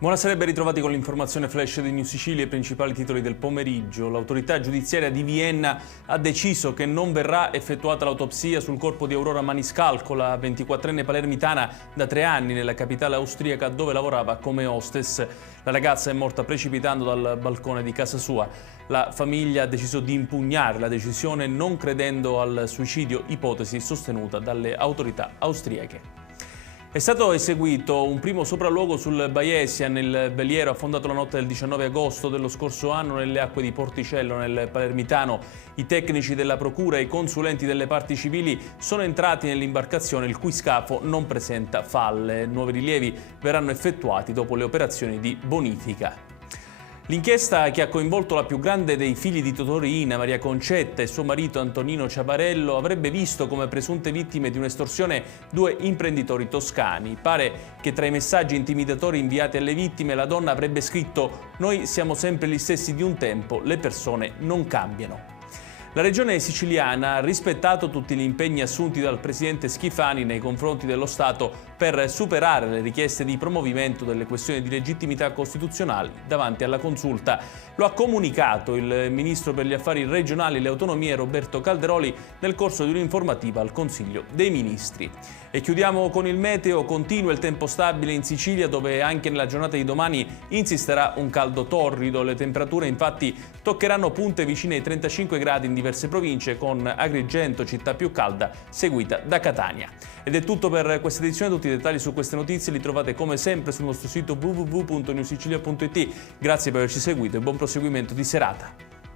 Buonasera e ben ritrovati con l'informazione flash di New Sicilia e i principali titoli del pomeriggio. L'autorità giudiziaria di Vienna ha deciso che non verrà effettuata l'autopsia sul corpo di Aurora Maniscalco, la 24enne palermitana da 3 anni nella capitale austriaca dove lavorava come hostess. La ragazza è morta precipitando dal balcone di casa sua. La famiglia ha deciso di impugnare la decisione non credendo al suicidio, ipotesi sostenuta dalle autorità austriache. È stato eseguito un primo sopralluogo sul Baiesia, nel veliero affondato la notte del 19 agosto dello scorso anno nelle acque di Porticello, nel Palermitano. I tecnici della procura e i consulenti delle parti civili sono entrati nell'imbarcazione, il cui scafo non presenta falle. Nuovi rilievi verranno effettuati dopo le operazioni di bonifica. L'inchiesta che ha coinvolto la più grande dei figli di Totò Riina, Maria Concetta, e suo marito Antonino Ciaparello avrebbe visto come presunte vittime di un'estorsione 2 imprenditori toscani. Pare che tra i messaggi intimidatori inviati alle vittime la donna avrebbe scritto: «Noi siamo sempre gli stessi di un tempo, le persone non cambiano». La regione siciliana ha rispettato tutti gli impegni assunti dal presidente Schifani nei confronti dello Stato per superare le richieste di promovimento delle questioni di legittimità costituzionali davanti alla consulta. Lo ha comunicato il ministro per gli affari regionali e le autonomie Roberto Calderoli nel corso di un'informativa al Consiglio dei Ministri. E chiudiamo con il meteo. Continua il tempo stabile in Sicilia, dove anche nella giornata di domani insisterà un caldo torrido. Le temperature infatti toccheranno punte vicine ai 35 gradi in diverse province, con Agrigento città più calda, seguita da Catania. Ed è tutto per questa edizione. Tutti i dettagli su queste notizie li trovate come sempre sul nostro sito www.newsicilia.it. Grazie per averci seguito e buon proseguimento di serata.